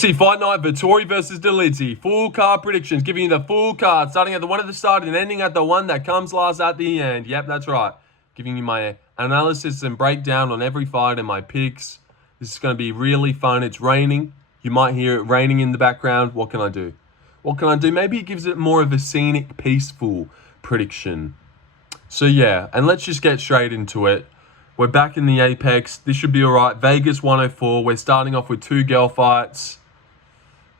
See, Fight Night, Vettori versus Dolidze. Full card predictions, giving you the full card, starting at the one at the start and ending at the one that comes last at the end. Yep, that's right. Giving you my analysis and breakdown on every fight and my picks. This is going to be really fun. It's raining. You might hear it raining in the background. What can I do? What can I do? Maybe it gives it more of a scenic, peaceful prediction. So yeah, and let's just get straight into it. We're back in the Apex. This should be all right. Vegas 104. We're starting off with 2 girl fights.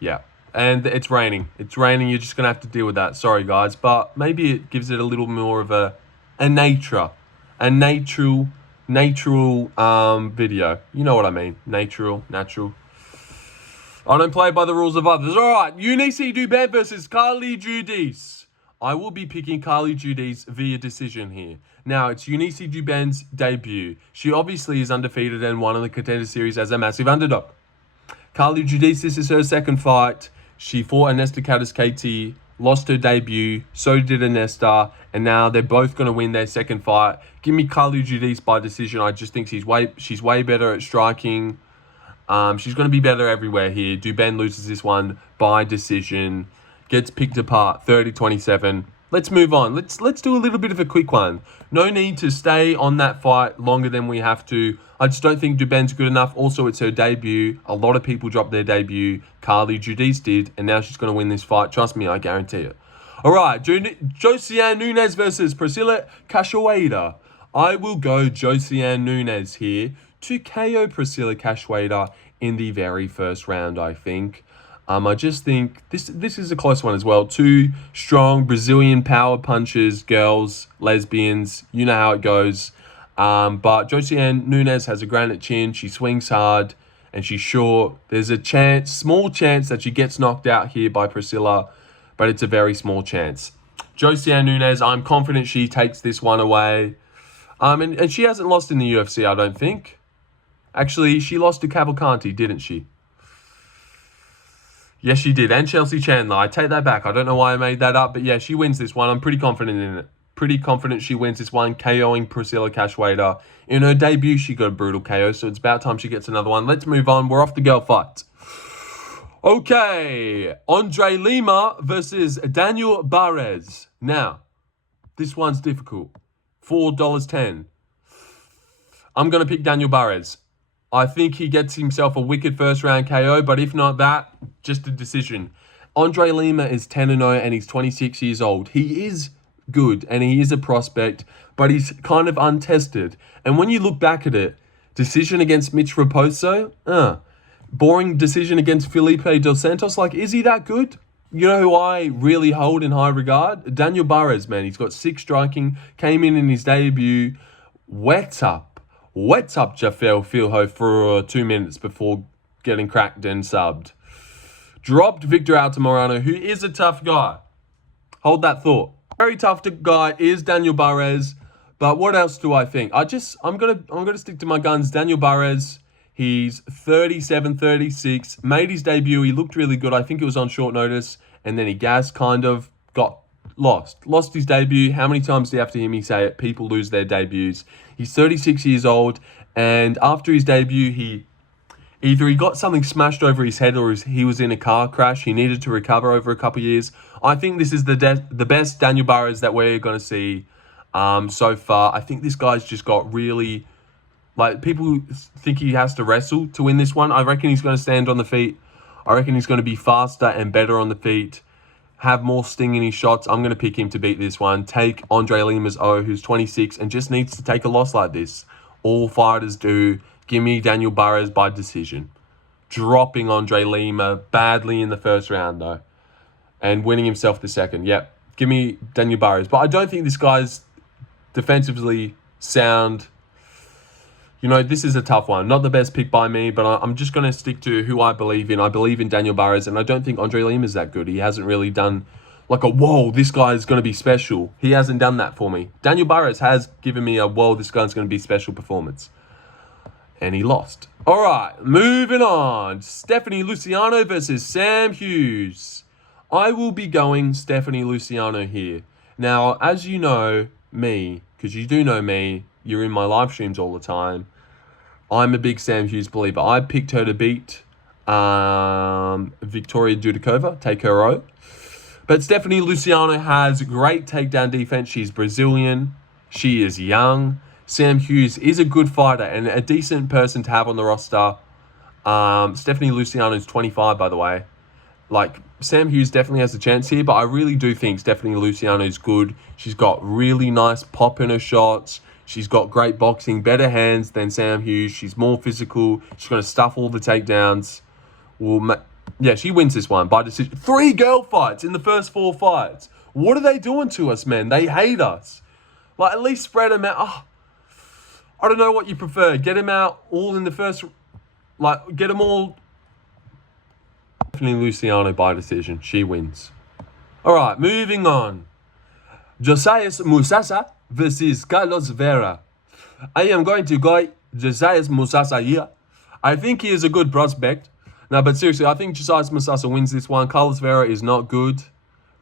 Yeah, and it's raining. It's raining. You're just going to have to deal with that. Sorry, guys. But maybe it gives it a little more of a natural video. You know what I mean. Natural. I don't play by the rules of others. All right, Yuneisy Duben versus Carli Judice. I will be picking Carli Judice via decision here. Now, it's Yuneisy Duben's debut. She obviously is undefeated and won in the Contender Series as a massive underdog. Carli Judice, this is her second fight. She fought Anesta Caddis KT, lost her debut, so did Anesta, and now they're both going to win their second fight. Give me Carli Judice by decision. I just think she's way better at striking. She's going to be better everywhere here. Duben loses this one by decision. Gets picked apart, 30-27. Let's move on. Let's do a little bit of a quick one. No need to stay on that fight longer than we have to. I just don't think Duben's good enough. Also, it's her debut. A lot of people dropped their debut. Carli Judice did, and now she's going to win this fight. Trust me, I guarantee it. All right, Josiane Nunes versus Priscilla Cachoeria. I will go Josiane Nunes here to KO Priscilla Cachoeria in the very first round, I think. I just think this is a close one as well. 2 strong Brazilian power punchers, girls, lesbians. You know how it goes. But Josiane Nunes has a granite chin. She swings hard and she's short. There's a small chance that she gets knocked out here by Priscilla, but it's a very small chance. Josiane Nunes, I'm confident she takes this one away. And she hasn't lost in the UFC, I don't think. Actually, she lost to Cavalcanti, didn't she? Yes, she did. And Chelsea Chandler. I take that back. I don't know why I made that up. But yeah, she wins this one. I'm pretty confident in it. Pretty confident she wins this one, KOing Priscilla Cachoeria. In her debut, she got a brutal KO. So it's about time she gets another one. Let's move on. We're off the girl fight. Okay. Andre Lima versus Daniel Barez. Now, this one's difficult. $4.10. I'm going to pick Daniel Barez. I think he gets himself a wicked first round KO, but if not that, just a decision. Andre Lima is 10-0 and he's 26 years old. He is good and he is a prospect, but he's kind of untested. And when you look back at it, decision against Mitch Raposo, boring decision against Felipe Dos Santos, like, is he that good? You know who I really hold in high regard? Daniel Barez, man. He's got 6 striking, came in his debut, wet up Jafel Filho for 2 minutes before getting cracked and subbed. Dropped Victor Altamirano, who is a tough guy. Hold that thought. Very tough guy is Daniel Barez, but what else do I think? I'm gonna stick to my guns. Daniel Barez, he's 37-36, made his debut. He looked really good. I think it was on short notice, and then he kind of got lost his debut. How many times do you have to hear me say it? People lose their debuts. He's 36 years old, and after his debut, he got something smashed over his head or he was in a car crash. He needed to recover over a couple of years. I think this is the best Daniel Barez that we're going to see so far. I think this guy's just got really, like, people think he has to wrestle to win this one. I reckon he's going to stand on the feet. I reckon he's going to be faster and better on the feet, have more sting in his shots. I'm going to pick him to beat this one. Take Andre Lima's who's 26 and just needs to take a loss like this. All fighters do. Give me Daniel Barez by decision. Dropping Andre Lima badly in the first round, though. And winning himself the second. Yep. Give me Daniel Barez. But I don't think this guy's defensively sound. You know, this is a tough one. Not the best pick by me, but I'm just going to stick to who I believe in. I believe in Daniel Barez, and I don't think Andre Lima is that good. He hasn't really done like a, whoa, this guy is going to be special. He hasn't done that for me. Daniel Barez has given me a, whoa, this guy's going to be special performance. And he lost. All right, moving on. Stephanie Luciano versus Sam Hughes. I will be going Stephanie Luciano here. Now, as you know me, because you do know me, you're in my live streams all the time, I'm a big Sam Hughes believer. I picked her to beat Victoria Dudikova, take her out. But Stephanie Luciano has great takedown defense. She's Brazilian. She is young. Sam Hughes is a good fighter and a decent person to have on the roster. Stephanie Luciano is 25, by the way. Like, Sam Hughes definitely has a chance here, but I really do think Stephanie Luciano is good. She's got really nice pop in her shots. She's got great boxing, better hands than Sam Hughes. She's more physical. She's going to stuff all the takedowns. Yeah, she wins this one by decision. 3 girl fights in the first 4 fights. What are they doing to us, man? They hate us. Like, at least spread them out. Oh, I don't know what you prefer. Get them out all in the first... Like, get them all... Definitely Luciano by decision. She wins. All right, moving on. Josias Musasa versus Carlos Vera. I am going to go Josias Musasa here. I think he is a good prospect. No, but seriously, I think Josias Musasa wins this one. Carlos Vera is not good.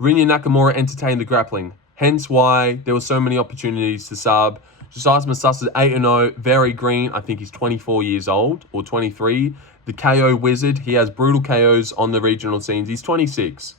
Rinya Nakamura entertained the grappling. Hence why there were so many opportunities to sub. Josias Musasa is 8-0, very green. I think he's 24 years old or 23. The KO wizard. He has brutal KOs on the regional scenes. He's 26.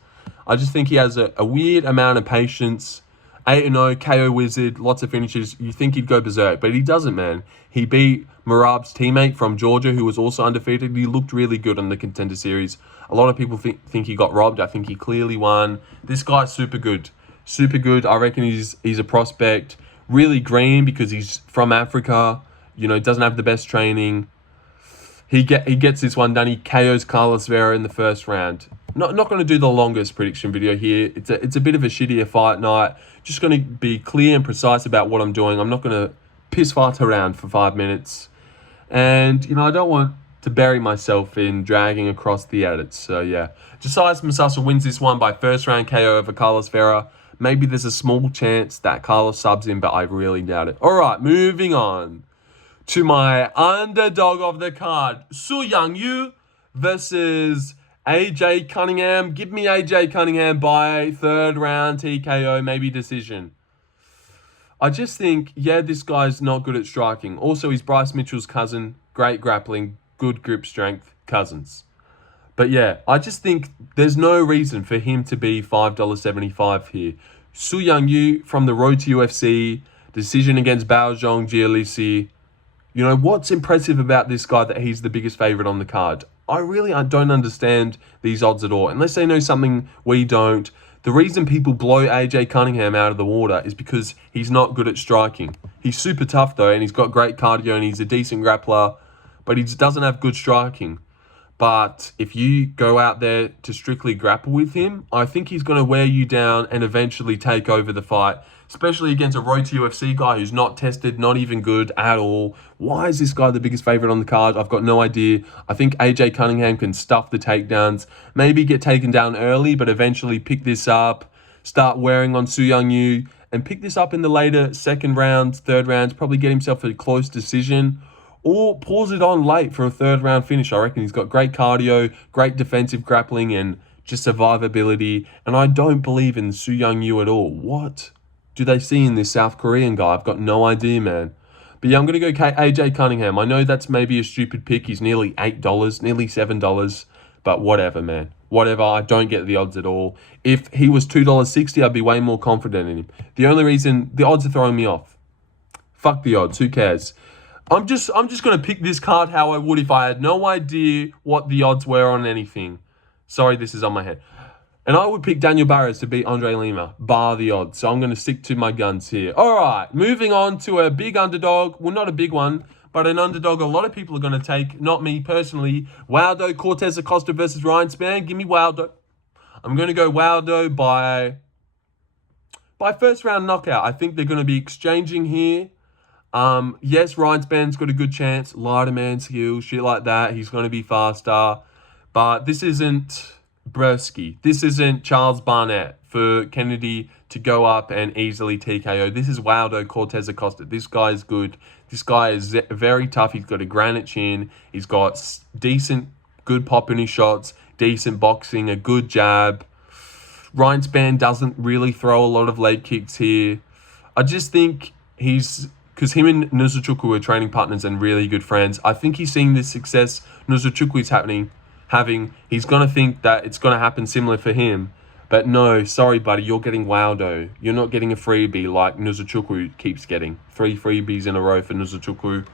I just think he has a weird amount of patience. 8-0, KO wizard, lots of finishes. You think he'd go berserk, but he doesn't, man. He beat Marab's teammate from Georgia, who was also undefeated. He looked really good on the Contender Series. A lot of people think he got robbed. I think he clearly won. This guy's super good. Super good. I reckon he's a prospect. Really green because he's from Africa. You know, doesn't have the best training. He gets this one done. He KOs Carlos Vera in the first round. Not going to do the longest prediction video here. It's a bit of a shittier fight night. Just going to be clear and precise about what I'm doing. I'm not going to piss fart around for 5 minutes. And, you know, I don't want to bury myself in dragging across the edits. So, yeah. Josias Musasa wins this one by first round KO over Carlos Vera. Maybe there's a small chance that Carlos subs in, but I really doubt it. All right, moving on to my underdog of the card. Seung Yu versus Aj Cunningham. Give me Aj Cunningham by third round TKO, maybe decision. I just think, yeah, this guy's not good at striking. Also, he's Bryce Mitchell's cousin. Great grappling, good grip strength, cousins. But yeah, I just think there's no reason for him to be $5.75 here. Seung Yu from the road to UFC. Decision against Baozhong Jialisi. You know, what's impressive about this guy that he's the biggest favorite on the card? I don't understand these odds at all. Unless they know something we don't. The reason people blow Aj Cunningham out of the water is because he's not good at striking. He's super tough though, and he's got great cardio, and he's a decent grappler, but he just doesn't have good striking. But if you go out there to strictly grapple with him, I think he's going to wear you down and eventually take over the fight, especially against a road to UFC guy who's not tested, not even good at all. Why is this guy the biggest favorite on the card? I've got no idea. I think Aj Cunningham can stuff the takedowns, maybe get taken down early, but eventually pick this up, start wearing on Seung Yu, and pick this up in the later second rounds, third rounds, probably get himself a close decision, or pause it on late for a third round finish. I reckon he's got great cardio, great defensive grappling, and just survivability. And I don't believe in Seung Yu at all. What do they see in this South Korean guy? I've got no idea, man. But yeah, I'm going to go Aj Cunningham. I know that's maybe a stupid pick. He's nearly $8, nearly $7. But whatever, man. Whatever. I don't get the odds at all. If he was $2.60, I'd be way more confident in him. The only reason, the odds are throwing me off. Fuck the odds. Who cares? I'm just going to pick this card how I would if I had no idea what the odds were on anything. Sorry, this is on my head. And I would pick Daniel Barez to beat Andre Lima, bar the odds. So I'm going to stick to my guns here. All right, moving on to a big underdog. Well, not a big one, but an underdog a lot of people are going to take. Not me personally. Waldo, Cortes, Acosta versus Ryan Spann. Give me Waldo. I'm going to go Waldo by first round knockout. I think they're going to be exchanging here. Yes, Ryan Spann's got a good chance. Lighter man skill, shit like that. He's going to be faster. But this isn't Brzeski. This isn't Charles Barnett for Kennedy to go up and easily TKO. This is Waldo Cortes Acosta. This guy is good. This guy is very tough. He's got a granite chin. He's got decent, good pop in his shots, decent boxing, a good jab. Ryan Spann doesn't really throw a lot of leg kicks here. I just think because him and Nurghozay are training partners and really good friends. I think he's seeing this success Nurghozay is happening. He's going to think that it's going to happen similar for him. But no, sorry, buddy, you're getting Waldo. You're not getting a freebie like Nurghozay keeps getting. 3 freebies in a row for Nurghozay.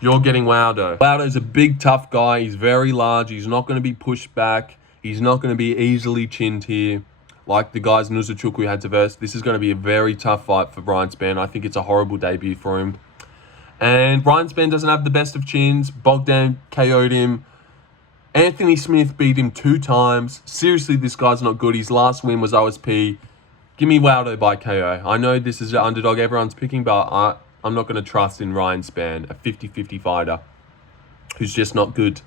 You're getting Waldo. Waldo's a big, tough guy. He's very large. He's not going to be pushed back. He's not going to be easily chinned here like the guys Nurghozay had to verse. This is going to be a very tough fight for Ryan Spann. I think it's a horrible debut for him. And Ryan Spann doesn't have the best of chins. Bogdan KO'd him. Anthony Smith beat him 2 times. Seriously, this guy's not good. His last win was OSP. Give me Waldo by KO. I know this is an underdog everyone's picking, but I'm not going to trust in Ryan Spann, a 50-50 fighter who's just not good.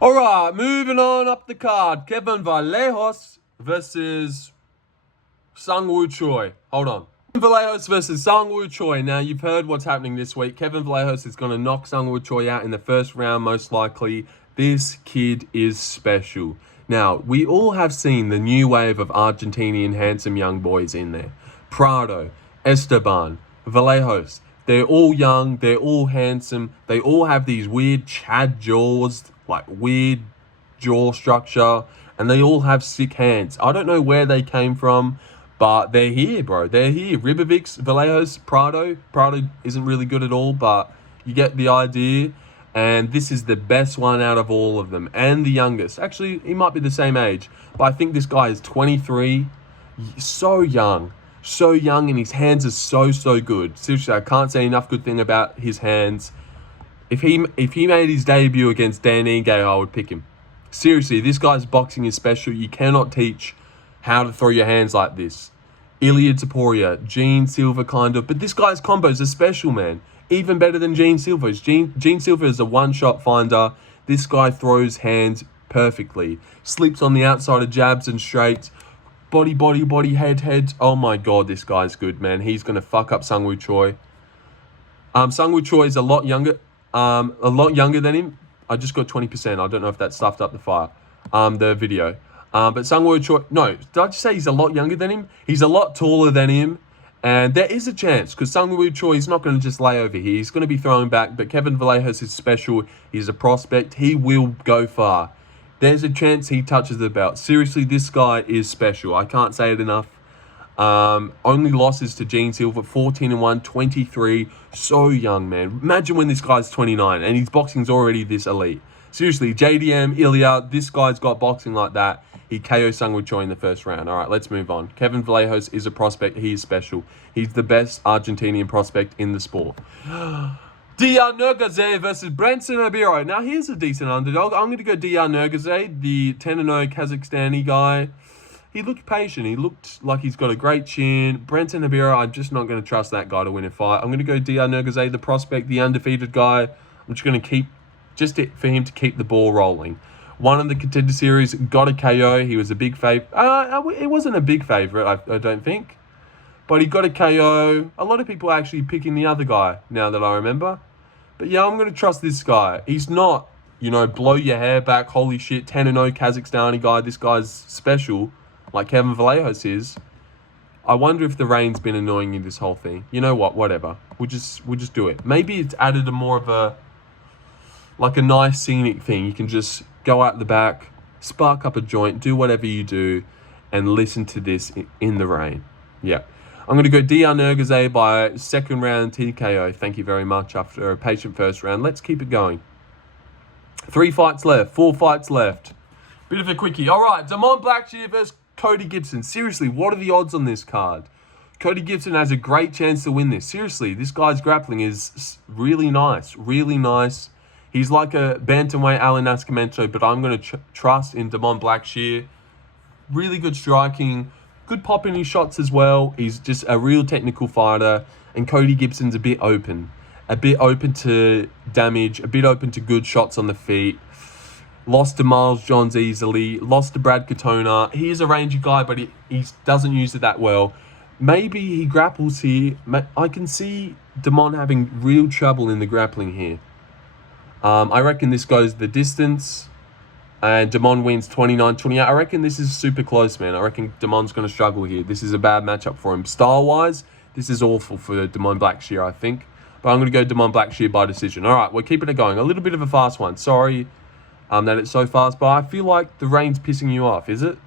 All right, moving on up the card. Kevin Vallejos versus Seung Choi. Hold on. Vallejos versus Seung Choi. Now, you've heard what's happening this week. Kevin Vallejos is going to knock Seung Choi out in the first round, most likely. This kid is special. Now, we all have seen the new wave of Argentinian handsome young boys in there. Prado, Esteban, Vallejos. They're all young. They're all handsome. They all have these weird Chad jaws, like weird jaw structure. And they all have sick hands. I don't know where they came from, but they're here, bro. They're here. Ribovics, Vallejos, Prado. Prado isn't really good at all, but you get the idea. And this is the best one out of all of them. And the youngest. Actually, he might be the same age. But I think this guy is 23. So young. So young, and his hands are so good. Seriously, I can't say enough good thing about his hands. If he made his debut against Dan Ige, I would pick him. Seriously, this guy's boxing is special. You cannot teach how to throw your hands like this. Ilia Topuria, Gene Silva kind of. But this guy's combos are special, man. Even better than Gene Silva's. Gene Silva is a one-shot finder. This guy throws hands perfectly. Slips on the outside of jabs and straights. Body, head. Oh my God, this guy's good, man. He's going to fuck up Seung Choi. Seung Choi is a lot younger than him. I just got 20%. I don't know if that stuffed up the video. But Seung Choi, no, did I just say he's a lot younger than him? He's a lot taller than him. And there is a chance, because Seung Choi is not going to just lay over here. He's going to be throwing back, but Kevin Vallejos is special. He's a prospect. He will go far. There's a chance he touches the belt. Seriously, this guy is special. I can't say it enough. Only losses to Gene Silva, 14-1, 23. So young, man. Imagine when this guy's 29 and his boxing's already this elite. Seriously, JDM, Ilia, this guy's got boxing like that. He KO Seung Choi in the first round. All right, let's move on. Kevin Vallejos is a prospect. He is special. He's the best Argentinian prospect in the sport. Diyar Nurghozay versus Brendson Ribeiro. Now, here's a decent underdog. I'm going to go Diyar Nurghozay, the 10-0 Kazakhstani guy. He looked patient. He looked like he's got a great chin. Brendson Ribeiro, I'm just not going to trust that guy to win a fight. I'm going to go Diyar Nurghozay, the prospect, the undefeated guy. I'm just going to keep, for him to keep the ball rolling. One in the Contender Series, got a KO. He was a big favorite. It wasn't a big favorite, I don't think. But he got a KO. A lot of people are actually picking the other guy, now that I remember. But yeah, I'm going to trust this guy. He's not, blow your hair back, holy shit, 10-0 Kazakhstani guy. This guy's special, like Kevin Vallejos is. I wonder if the rain's been annoying you this whole thing. You know what? Whatever. We'll just do it. Maybe it's added a more of a nice scenic thing. You can just go out the back, spark up a joint, do whatever you do, and listen to this in the rain. Yeah. I'm going to go Diyar Nurghozay by second round TKO. Thank you very much after a patient first round. Let's keep it going. 4 fights left. Bit of a quickie. All right, Damon Blackshear versus Cody Gibson. Seriously, what are the odds on this card? Cody Gibson has a great chance to win this. Seriously, this guy's grappling is really nice. Really nice. He's like a bantamweight Alan Nascimento, but I'm going to trust in Damon Blackshear. Really good striking. Good pop in his shots as well. He's just a real technical fighter. And Cody Gibson's a bit open. A bit open to damage. A bit open to good shots on the feet. Lost to Miles Johns easily. Lost to Brad Katona. He is a rangy guy, but he doesn't use it that well. Maybe he grapples here. I can see Damon having real trouble in the grappling here. I reckon this goes the distance. And Damon wins 29-28. I reckon this is super close, man. I reckon Damon's going to struggle here. This is a bad matchup for him. Style-wise, this is awful for Damon Blackshear, I think. But I'm going to go Damon Blackshear by decision. All right, we're keeping it going. A little bit of a fast one. Sorry. that it's so fast. But I feel like the rain's pissing you off, is it?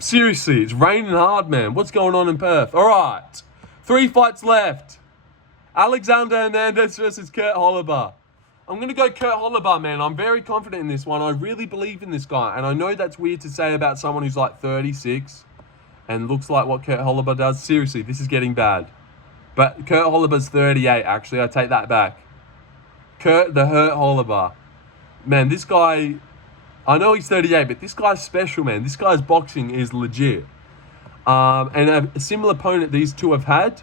Seriously, it's raining hard, man. What's going on in Perth? All right. 3 fights left. Alexander Hernandez versus Kurt Holobar. I'm going to go Kurt Holobar, man. I'm very confident in this one. I really believe in this guy. And I know that's weird to say about someone who's like 36 and looks like what Kurt Holobar does. Seriously, this is getting bad. But Kurt Holobar's 38, actually. I take that back. Kurt the Hurt Holobar. Man, this guy... I know he's 38, but this guy's special, man. This guy's boxing is legit. And a similar opponent these two have had,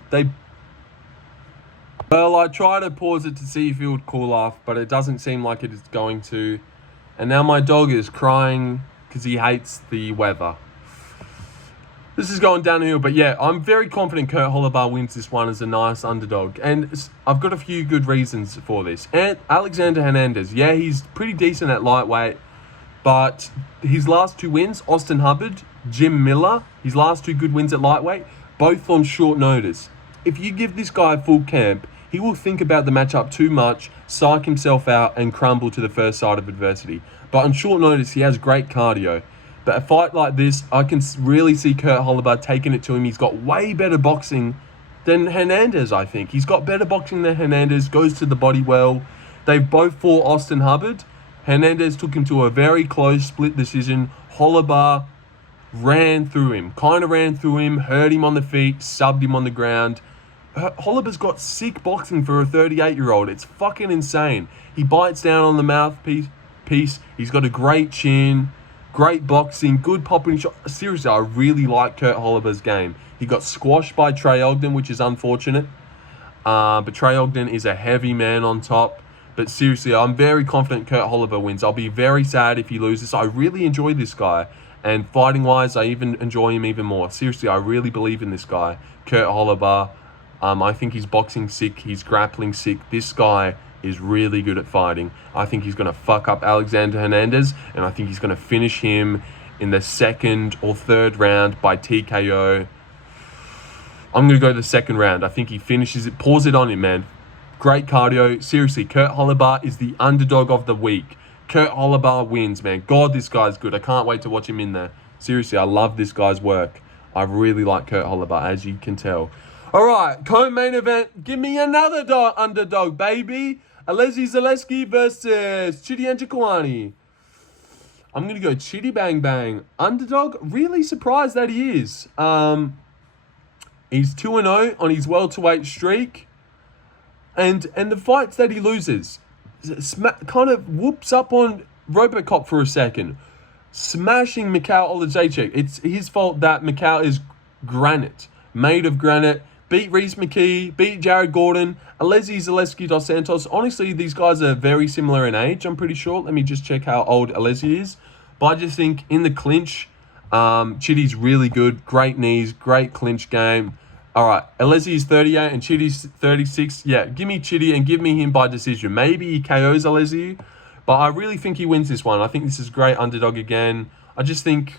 Well, I tried to pause it to see if it would cool off, but it doesn't seem like it is going to. And now my dog is crying because he hates the weather. This is going downhill, but yeah, I'm very confident Kurt Holobar wins this one as a nice underdog. And I've got a few good reasons for this. And Alexander Hernandez, yeah, he's pretty decent at lightweight, but his last 2 wins, Austin Hubbard, Jim Miller, his last 2 good wins at lightweight, both on short notice. If you give this guy full camp, he will think about the matchup too much, psych himself out, and crumble to the first side of adversity. But on short notice, he has great cardio. But a fight like this, I can really see Kurt Holobar taking it to him. He's got way better boxing than Hernandez, I think. He's got better boxing than Hernandez, goes to the body well. They've both fought Austin Hubbard. Hernandez took him to a very close split decision. Holobar ran through him, hurt him on the feet, subbed him on the ground. Holobar's got sick boxing for a 38-year-old. It's fucking insane. He bites down on the mouthpiece. He's got a great chin, great boxing, good popping shot. Seriously, I really like Kurt Holobar's game. He got squashed by Trey Ogden, which is unfortunate. But Trey Ogden is a heavy man on top. But seriously, I'm very confident Kurt Holobar wins. I'll be very sad if he loses. I really enjoy this guy. And fighting-wise, I even enjoy him even more. Seriously, I really believe in this guy, Kurt Holobar. I think he's boxing sick. He's grappling sick. This guy is really good at fighting. I think he's going to fuck up Alexander Hernandez, and I think he's going to finish him in the 2nd or 3rd round by TKO. I'm going to go the 2nd round. I think he finishes it, pours it on him, man. Great cardio. Seriously, Kurt Holobar is the underdog of the week. Kurt Holobar wins, man. God, this guy's good. I can't wait to watch him in there. Seriously, I love this guy's work. I really like Kurt Holobar, as you can tell. All right, co-main event. Give me another underdog, baby. Alesi Zaleski versus Chidi Njokuani. I'm going to go Chidi Bang Bang. Underdog, really surprised that he is. He's 2-0 on his welterweight streak. And the fights that he loses, kind of whoops up on Robocop for a second. Smashing Mikhail Olajaychik. It's his fault that Mikhail is granite. Made of granite. Beat Reese McKee, beat Jared Gordon, Alesi Zaleski dos Santos. Honestly, these guys are very similar in age, I'm pretty sure. Let me just check how old Alesi is. But I just think in the clinch, Chidi's really good. Great knees, great clinch game. All right, Alesi is 38 and Chidi's 36. Yeah, give me Chidi and give me him by decision. Maybe he KOs Alesi, but I really think he wins this one. I think this is great underdog again. I just think,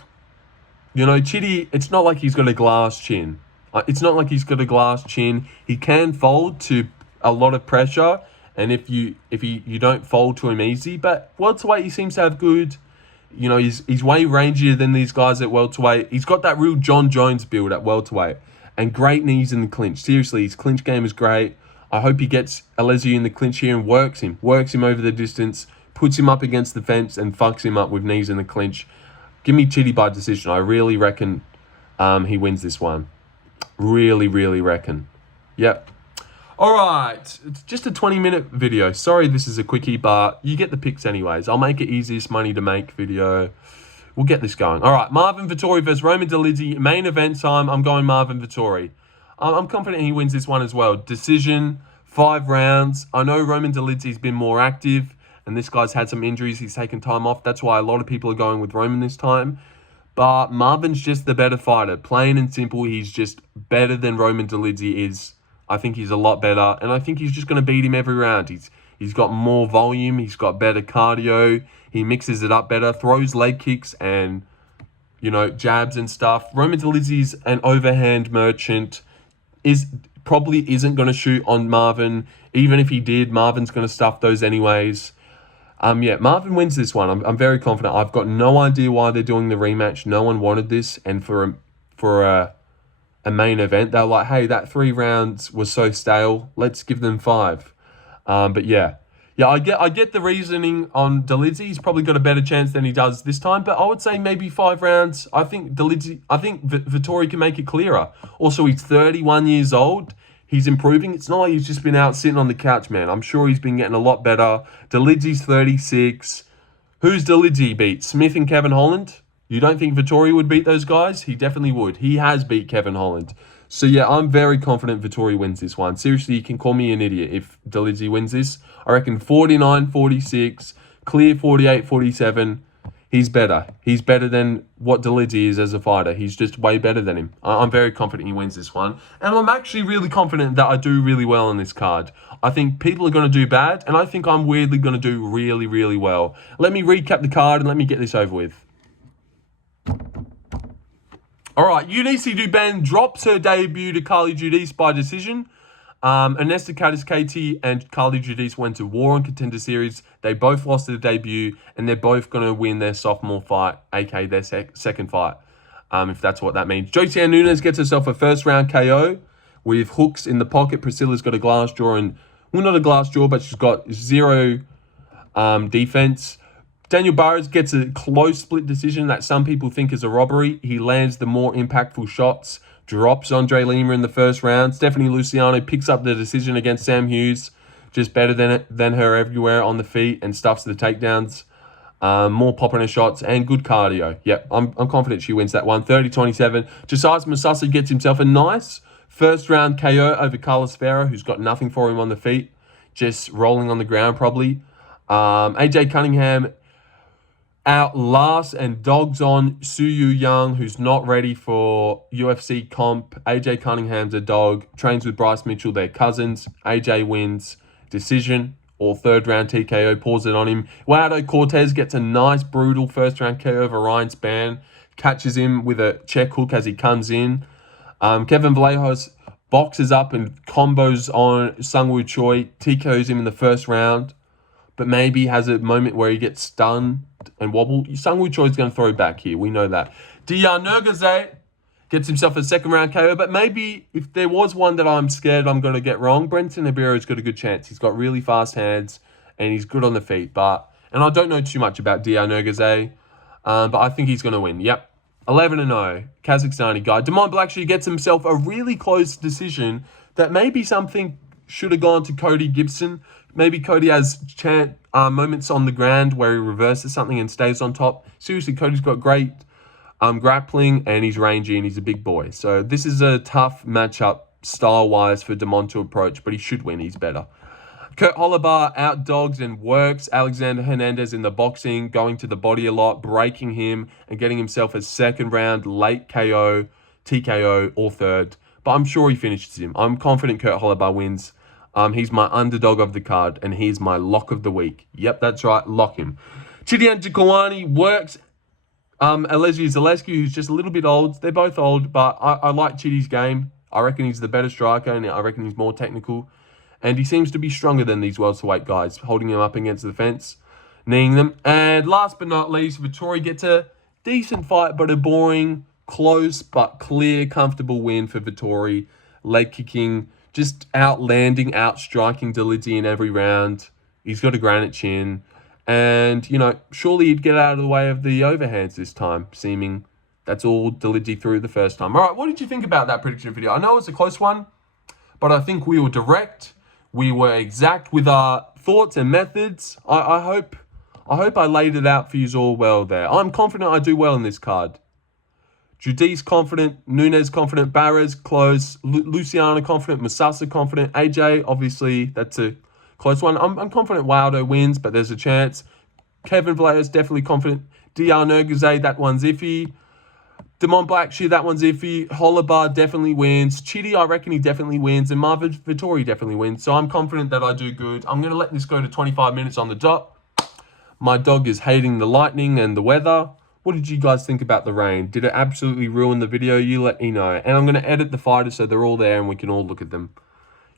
Chidi, it's not like he's got a glass chin. It's not like he's got a glass chin. He can fold to a lot of pressure, and if you don't fold to him easy. But welterweight, he seems to have good. He's way rangier than these guys at welterweight. He's got that real John Jones build at welterweight, and great knees in the clinch. Seriously, his clinch game is great. I hope he gets Alesi in the clinch here and works him over the distance, puts him up against the fence, and fucks him up with knees in the clinch. Give me Chidi by decision. I really reckon he wins this one. Really, really reckon. Yep. All right. It's just a 20-minute video. Sorry this is a quickie, but you get the picks anyways. I'll make it easiest money to make video. We'll get this going. All right. Marvin Vettori versus Roman Dolidze. Main event time. I'm going Marvin Vettori. I'm confident he wins this one as well. Decision, 5 rounds. I know Roman Dolidze's been more active, and this guy's had some injuries. He's taken time off. That's why a lot of people are going with Roman this time. But Marvin's just the better fighter. Plain and simple, he's just better than Roman Dolidze is. I think he's a lot better. And I think he's just going to beat him every round. He's got more volume. He's got better cardio. He mixes it up better. Throws leg kicks and, jabs and stuff. Roman Dolidze's an overhand merchant. Probably isn't going to shoot on Marvin. Even if he did, Marvin's going to stuff those anyways. Yeah, Marvin wins this one. I'm very confident. I've got no idea why they're doing the rematch. No one wanted this, and for a main event, they're like, hey, that 3 rounds was so stale. Let's give them 5. But yeah, I get the reasoning on Dolidze. He's probably got a better chance than he does this time. But I would say maybe 5 rounds. I think Vettori can make it clearer. Also, he's 31 years old. He's improving. It's not like he's just been out sitting on the couch, man. I'm sure he's been getting a lot better. Dolidze's 36. Who's Dolidze beat? Smith and Kevin Holland? You don't think Vettori would beat those guys? He definitely would. He has beat Kevin Holland. So yeah, I'm very confident Vettori wins this one. Seriously, you can call me an idiot if Dolidze wins this. I reckon 49-46, clear 48-47. He's better. He's better than what Dolidze is as a fighter. He's just way better than him. I'm very confident he wins this one. And I'm actually really confident that I do really well on this card. I think people are going to do bad, and I think I'm weirdly going to do really, really well. Let me recap the card and let me get this over with. All right, Yuneisy Duben drops her debut to Carli Judice by decision. Anesta KT and Carli Judice went to War on Contender Series. They both lost their debut, and they're both going to win their sophomore fight, aka their second fight, if that's what that means. Josiane Nunes gets herself a first-round KO with hooks in the pocket. Priscilla's got a glass jaw, and, well, not a glass jaw, but she's got 0 defense. Daniel Barez gets a close split decision that some people think is a robbery. He lands the more impactful shots, drops Andre Lima in the first round. Stephanie Luciano picks up the decision against Sam Hughes, just better than her everywhere on the feet and stuffs the takedowns. More pop on her shots and good cardio. Yep, I'm confident she wins that one. 30-27. Josias Musasa gets himself a nice first round KO over Carlos Vera, who's got nothing for him on the feet, just rolling on the ground probably. Aj Cunningham outlasts and dogs on Suyu Young, who's not ready for UFC comp. AJ Cunningham's a dog, trains with Bryce Mitchell, they're cousins. AJ wins decision or third round TKO, pours it on him. Waldo Cortes gets a nice brutal first round KO over Ryan Spann, catches him with a check hook as he comes in. Kevin Vallejos boxes up and combos on Seung Choi, TKOs him in the first round, but maybe has a moment where he gets stunned and wobble. Seung Choi is going to throw back here. We know that. Diyar Nurghozay gets himself a second round KO, but maybe if there was one that I'm scared I'm going to get wrong, Brendson Ribeiro's got a good chance. He's got really fast hands and he's good on the feet. And I don't know too much about Diyar Nurghozay, but I think he's going to win. Yep. 11-0. Kazakhstani guy. Damon Blackshear gets himself a really close decision that maybe something should have gone to Cody Gibson. Maybe Cody has moments on the ground where he reverses something and stays on top. Seriously, Cody's got great grappling and he's rangy and he's a big boy. So this is a tough matchup style-wise for Damon to approach, but he should win. He's better. Kurt Holobar outdogs and works Alexander Hernandez in the boxing, going to the body a lot, breaking him and getting himself a second round late KO, TKO, or third. But I'm sure he finishes him. I'm confident Kurt Holobar wins. He's my underdog of the card, and he's my lock of the week. Yep, that's right. Lock him. Chidian Jikawani works Alessi Zaleski, who's just a little bit old. They're both old, but I like Chidi's game. I reckon he's the better striker, and I reckon he's more technical. And he seems to be stronger than these welterweight guys, holding him up against the fence, kneeing them. And last but not least, Vettori gets a decent fight, but a boring, close, but clear, comfortable win for Vettori. Leg kicking, just outlanding, outstriking Dolidze in every round. He's got a granite chin. And, you know, surely he'd get out of the way of the overhands this time, seeming that's all Dolidze threw the first time. All right, what did you think about that prediction video? I know it's a close one, but I think we were direct. We were exact with our thoughts and methods. I hope I laid it out for you all well there. I'm confident I do well in this card. Judice confident, Nunes confident, Barez close, Luciano confident, Musasa confident, AJ, obviously, that's a close one. I'm confident Waldo wins, but there's a chance. Kevin Vallejos, definitely confident. Diyar Nurghozay, that one's iffy. Damon Blackshear, that one's iffy. Holobar definitely wins. Chidi, I reckon he definitely wins. And Marvin Vettori definitely wins. So I'm confident that I do good. I'm going to let this go to 25 minutes on the dot. My dog is hating the lightning and the weather. What did you guys think about the rain? Did it absolutely ruin the video? You let me know. And I'm going to edit the fighters so they're all there and we can all look at them.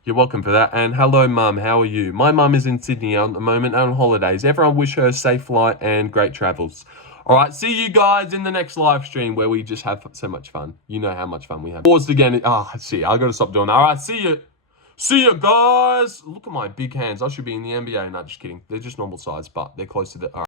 You're welcome for that. And hello, Mum. How are you? My mum is in Sydney at the moment on holidays. Everyone wish her a safe flight and great travels. All right, see you guys in the next live stream where we just have so much fun. You know how much fun we have. Paused again. See, I got to stop doing that. All right, see you. See you guys. Look at my big hands. I should be in the NBA. No, just kidding. They're just normal size, but they're close to the... All right.